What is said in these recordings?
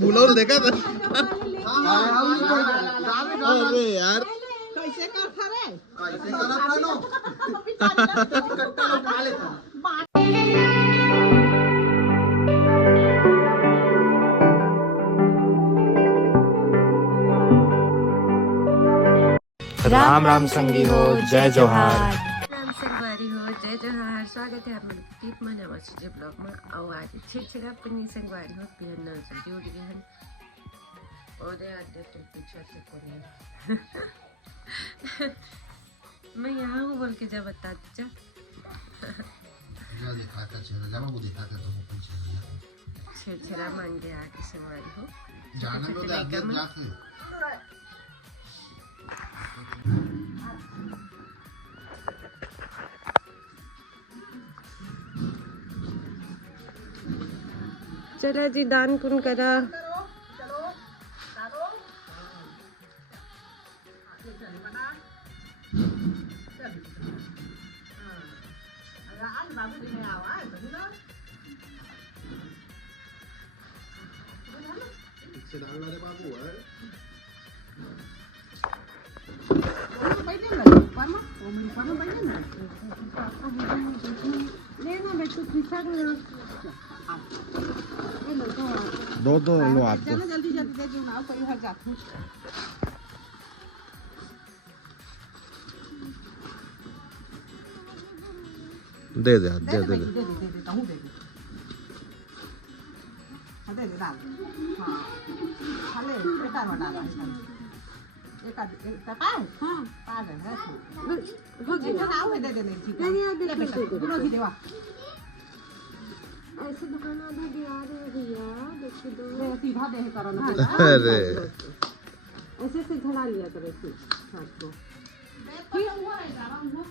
बुलाओ देखा था। अरे यार कैसे करता रे कैसे करता नो कट्टा लोग खा लेता। राम राम संगी हो, जय जोहार। राम संगवारी हो, जय जोहार। स्वागत है आपको दीप मनावा छे ब्लॉग में। आओ आज छिछरा पनी संगवारी हो पियन जल्दी उड़ गए हैं और यार तो पीछे से कोने मैं यहाँ हूँ बोल के जब बता दीजा जा दिखाता चेहरा जब वो दिखाता तो वो पीछे छिछरा मांगे आके संगवारी हो जाना तो आगे जाके चला जी दान पुण्य करा। डालना रे बाबू है दो लो आपको जल्दी जल्दी दे दो ना कोई हर जात दे दे दे दे दे कहूं दे दे डाल हां खाले बेटा डाल एक पाए हां पा दे हो गया ना हो दे देने ठीक है दे बेटा दोनों ही देवा ऐसे दुकान आधा दिया रे भैया देखिए दो सीधा दे करो ना अरे ऐसे से झड़ा लिया करे फिर हाथ को ठीक हुआ है जा रहा हूं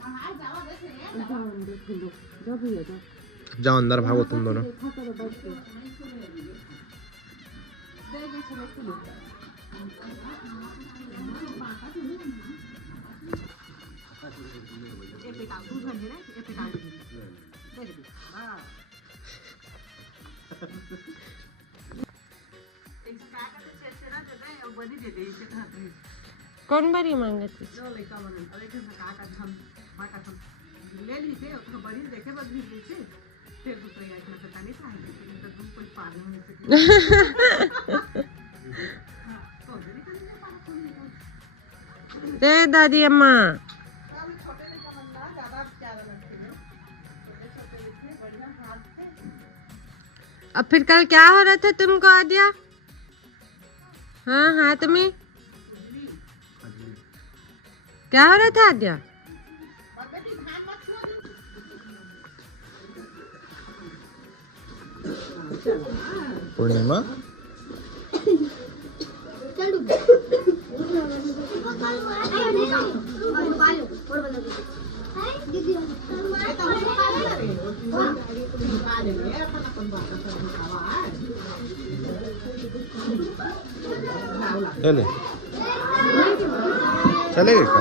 वहां जावा देखे जाओ देख लो जो भी है जाओ अंदर भागो तुम दोनों देखा करो बैठ के दे दे चलो चलो ये पे का दूध है ना ये पे का दे दे हां एक का का तो छेछरा दे दे और बड़ी दे दे इसे खाते कौन बारी मांगे थी जो लड़का बने अरे के का हम माका हम ले ली थे और बड़ी देखे बदली ली थी फिर दूसरे या इसमें पता नहीं था लेकिन तो दूध कोई पार नहीं हो सके हां तो दे दे दादी अम्मा छोटे ने कमंदा ज्यादा प्यारा लगते हैं छोटे लिखे बढ़िया हाथ से अब फिर कल क्या हो रहा था तुमको आद्या? हाँ हाथ में क्या हो रहा था आद्या? पूर्णिमा चले चलेगा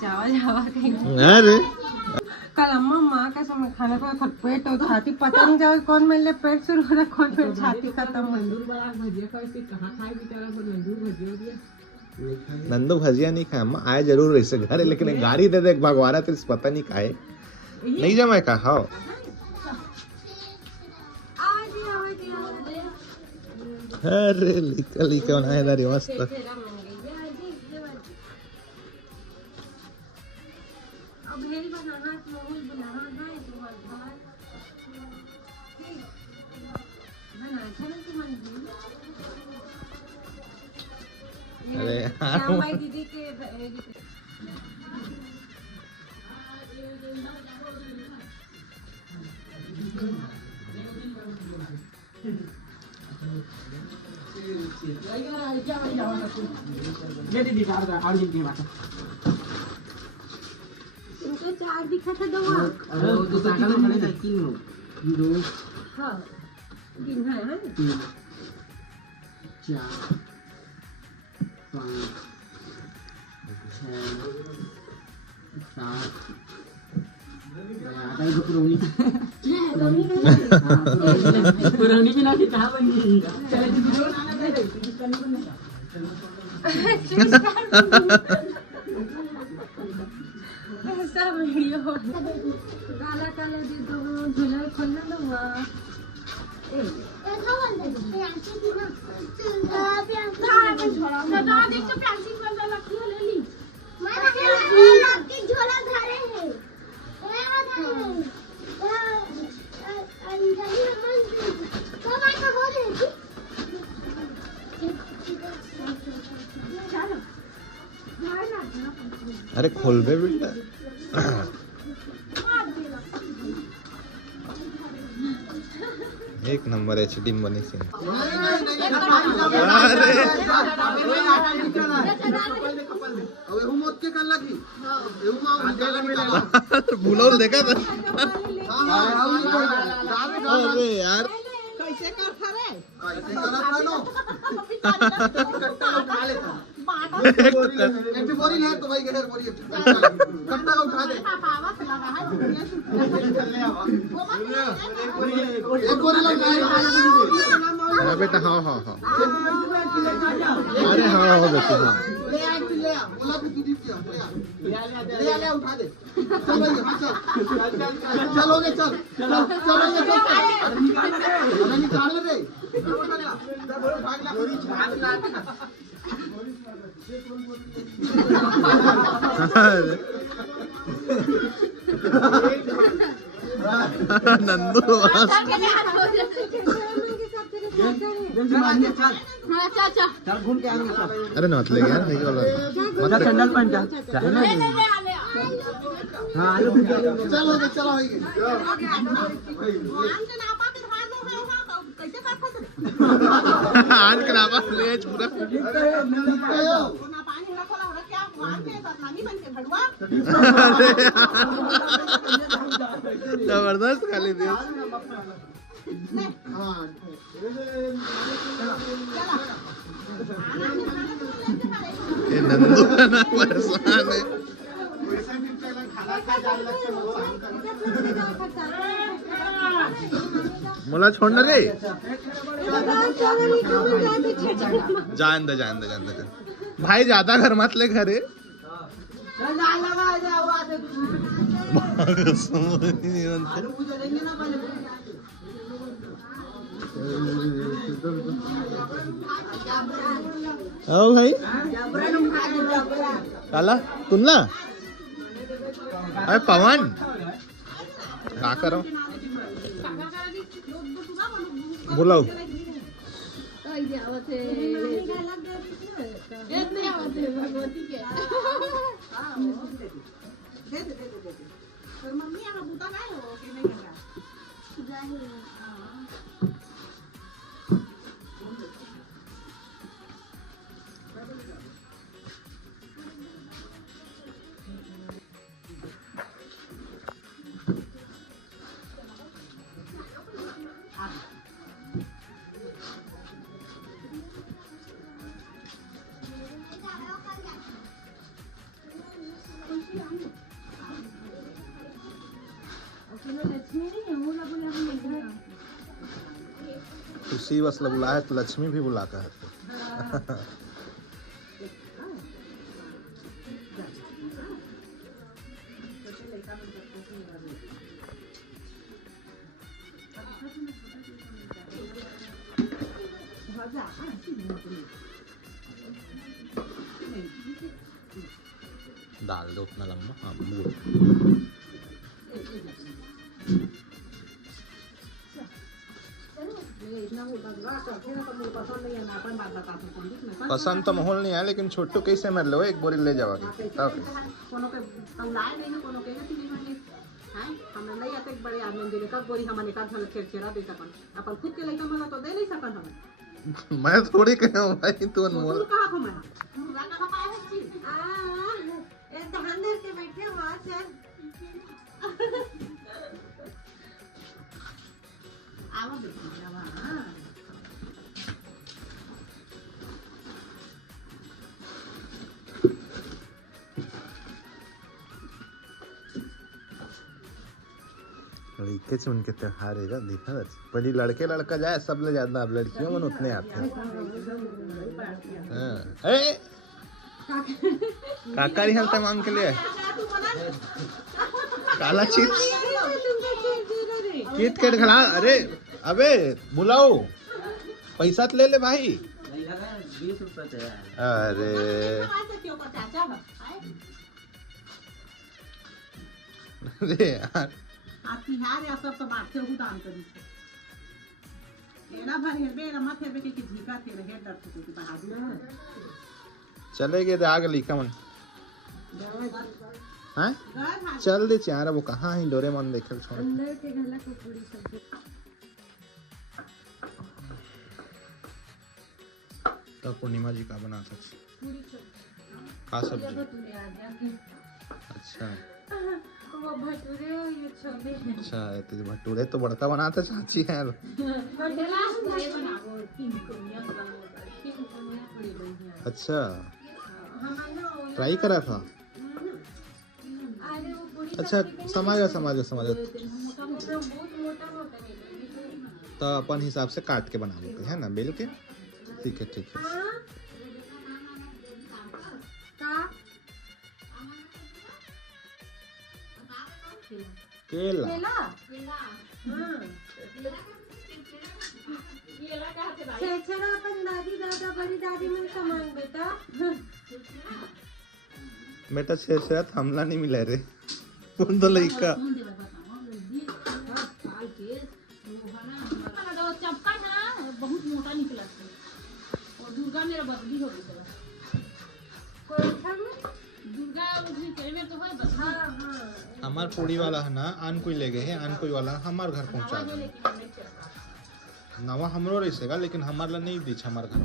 क्या अरे कल अम्मा माँ का समय खाने को पेट और छाती पता नहीं जाओ कौन मेरे पेट शुरू हो रहा कौन मेरे छाती खत्म हो नंदू भजिया नहीं खाए अम्मा आए जरूर ऐसे घर है लेकिन गाड़ी दे दे भगवारा तो पता नहीं खाए नहीं जमाए का खाओ अरे लिखा लिखा बनाए दारी मस्त अरे भाई दीदी के तुमको 4 दिखा था दवा। अरे वो तो साइकिल में खड़े थे 3 लोग 2 हाँ 3 है 3 4 5 6 7 आता पुरवणी पुरवणी भी ना की कहा बनी ऐसा वीडियो काला काला दे दो झूला खोलना दवा। अरे खोल बे बेटा। एक नंबर HD बनी सी। बुलाओ देखा था। अरे यार कैसे कर खरे एक बोरी है तो भाई घेर बोरी कट्टा उठा दे पावा से लगा है एक बोरी लग हाँ बेटा हाँ हाँ हाँ। अरे हाँ हाँ बेटा हाँ। ले आ बोला कि तू दीप किया ले उठा दे चल चलोगे चल चलोगे चल निकाल ले नंदू घूम के आएंगे सब अरे मत ले यार नहीं वाला मत सैंडल पहन जा चाहे ना हां आलू चलो चलो आन करावा ले पूरा जबरदस्त खाली दिया। ये नंदू का ना परेशान है। मोला छोड़ना रे जान दे भाई ज्यादा घर मत ले घरे ओ भाई काला तुन्ना अरे पवन क्या करो बुलाओ मम्मी यहाँ बूता नहीं हो कि नहीं उसी बस बुला है तो लक्ष्मी भी बुलाता है डाल दो उतना लंबा हाँ पसंद तो माहौल नहीं है लेकिन छोटू कैसे मर लो एक बोरी ले जाओगे कोनो के लाए नहीं कोनो के नहीं माने हैं हम नहीं आते बड़े आदमी दे कब बोरी हमने का धन छेड़ा दे सकन अपन खुद के लइका मन तो दे नहीं सकन हम मैं थोड़ी कहा हूँ भाई तू अनमोल कहाँ को मैं ध्यान दे के बैठे वहाँ चल आओ बेटी लड़के से उनके त्योहार है देखा पहले लड़के लड़का जाए सब ले ज्यादा अब लड़कियों में उतने आते हैं काका रिहल तमाम के लिए काला चिप्स किट केट खड़ा अरे अबे बुलाओ पैसा तो ले ले भाई 20 रुपए अरे अरे यार तिहार या सब तो बात हो दान करी एना भर हेबे ना मत हेबे के झीका थे रहे डर से के बहादुर चले गए आगे लिखा मन हाँ चल दे चार वो कहाँ है डोरेमोन देखल छोड़ अंदर के गला को पूरी सब्जी तो पूर्णिमा जी का बनाता का सब्जी अच्छा वो भटूरे और ये छोले अच्छा तो भटूरे तो बड़का बनाता चाची है अच्छा ट्राई करा था अच्छा समझ गया तो अपन हिसाब से काट के बना लेते है ना बेल के ठीक है केला अपन दादी दादा बड़ी दादी मन सामान बेटा बेटा छेछरा हमला नहीं मिला रे कौन तो लड़का बहुत मोटा निकला और दुर्गा मेरा बदली हो गई दुर्गा में तो है बस हमार पूड़ी वाला है ना आन कोई ले गए है आन कोई वाला हमार घर पहुंचा दे नवा हमरो रहीसेगा लेकिन हमार ला नहीं दी हमार घर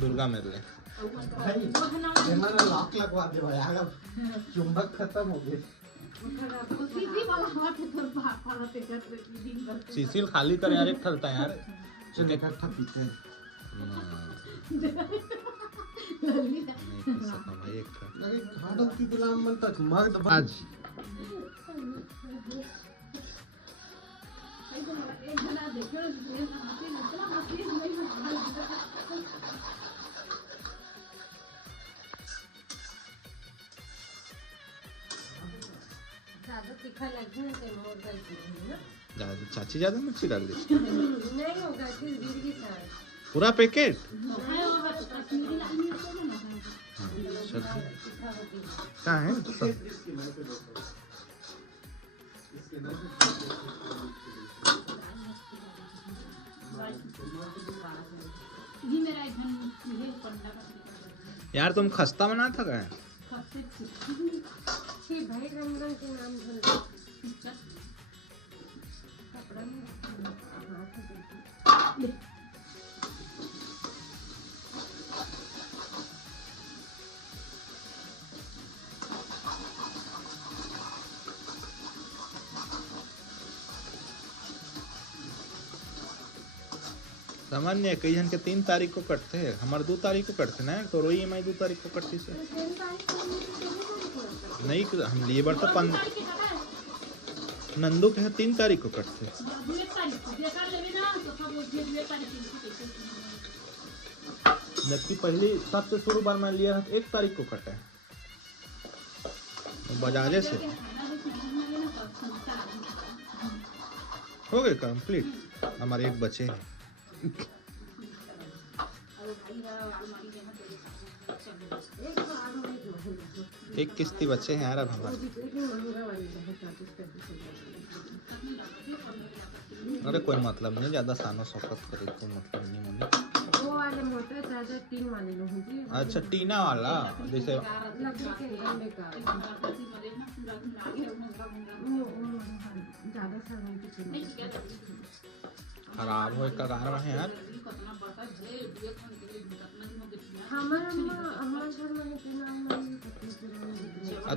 दुर्गा मेरे ले लाख लगवा दे भाई आगे चुंबक खत्म हो गए सीसील खाली कर यार एक ठलता यार चल इकट्ठा पीते हैं एक ठल लगे खाड़ों की गुलाम बनता मर्द आज ज्यादा तीखा लगे तो मोर गलती है ना चाची ज्यादा मिर्ची डाल दी नहीं होगा फिर गिर भी जाए पूरा पैकेट क्या है यार तुम खस्ता बना था क्या भाई रंग के नाम भूल कपड़ा में सामान्य कई जन के 3 तारीख को कटते हैं हमारे 2 तारीख को कटते ना तो रोई EMI 2 तारीख को कटती से नहीं हम लिए बार तो नंदू के 3 तारीख को कटते जबकि पहली सबसे शुरू बार मैं लिया 1 तारीख को कटा है बजाजे से हो गए कंप्लीट हमारे एक बचे हैं एक किस्ती बचे हैं यार अब हमारे अरे कोई मतलब नहीं ज्यादा सानो शौकत करे कोई मतलब नहीं मुझे वो वाले मोटर चार्जर 3 वाले लो जी अच्छा टीना वाला जैसे लकड़ी के डंडे का ज्यादा सामान की खराब हो कगार में यार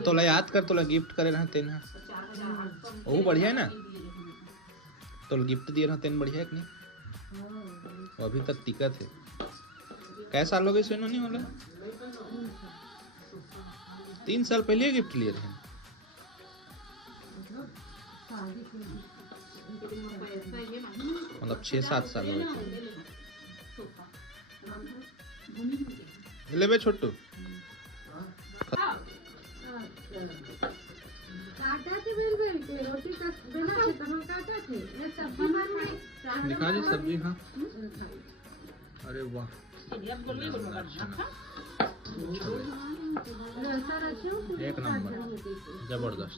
तो याद कर तो गिफ्ट करे रहा तेन वो बढ़िया है ना तो गिफ्ट दिए रहा तेन बढ़िया है कि नहीं वो अभी तक टिकट है कैसा साल हो गए सुनो नहीं बोला 3 साल पहले गिफ्ट लिए थे मतलब 6-7 साल हो गए ले बे छोटू दिखा जी सब्जी हाँ अरे वाह एक नंबर जबरदस्त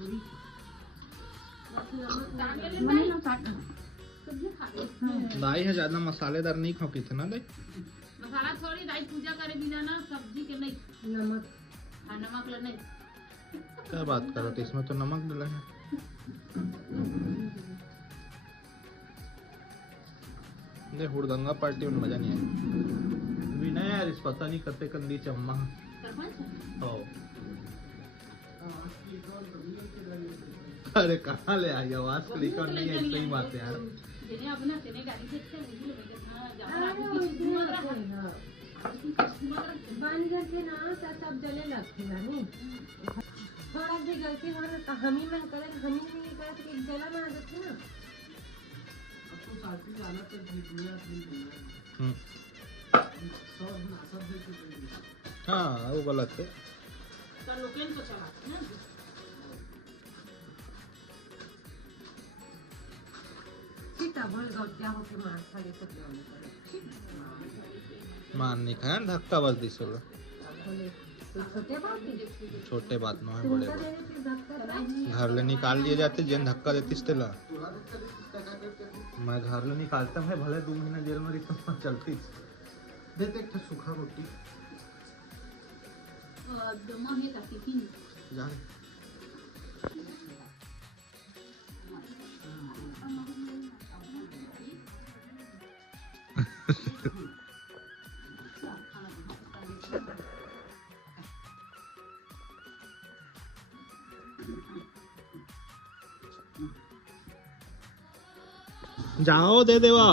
दाई है ज्यादा मसालेदार नहीं खाती थे ना दाई मसाला थोड़ी दाई पूजा करे बिना ना सब्जी के नहीं नमक हाँ नमक ले नहीं क्या बात करो तो इसमें तो नमक डाला है दे हुड़दंगा पार्टी में मजा नहीं आया विनय यार इस पता नहीं करते कंदी चम्मा हो अरे कहाँ ले आई आवाज क्लिक और नहीं है सही बात है यार जिन्हें अब ना तेने गाड़ी से अच्छा नहीं लगे बंद करके ना सब जले लगती है नहीं थोड़ा भी गलती हो ना तो हम ही मन करे हम ही नहीं करे तो एक जला बना देते ना हाँ वो गलत है मान नहीं खाया धक्का बस दी सोलो छोटे बात न है बड़े घर ले निकाल लिए जाते जेन धक्का देती तेला मैं घर ले निकालता है भले 2 महीना जेल में रिकम चलती देते एक सूखा रोटी जा जाओ दे देवा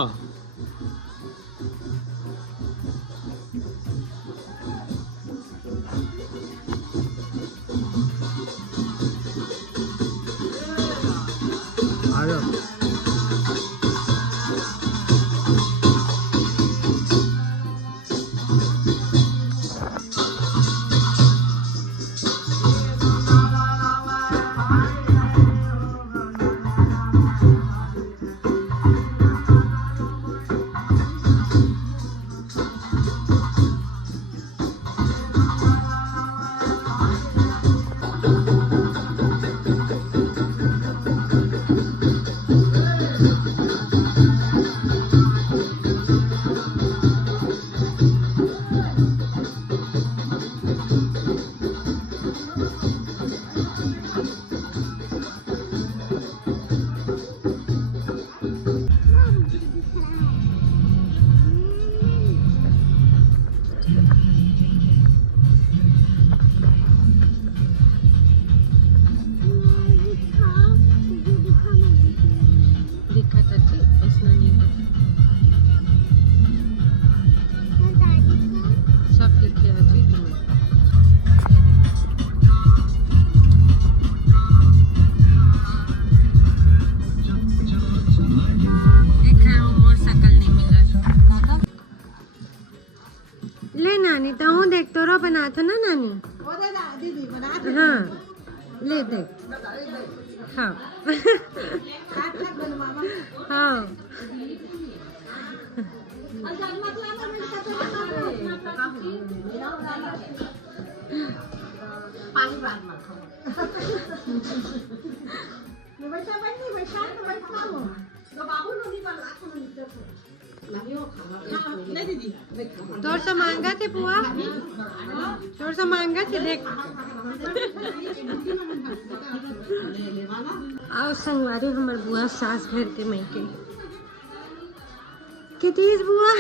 नानी तो हूँ देख तोरा बना था ना नानी दीदी बना हाँ ले देख हाँ हाँ तोर से मांगा थे बुआ तोर से मांगा थे देख आओ संगवारी हमार बुआ सास घर के मई के कितीच बुआ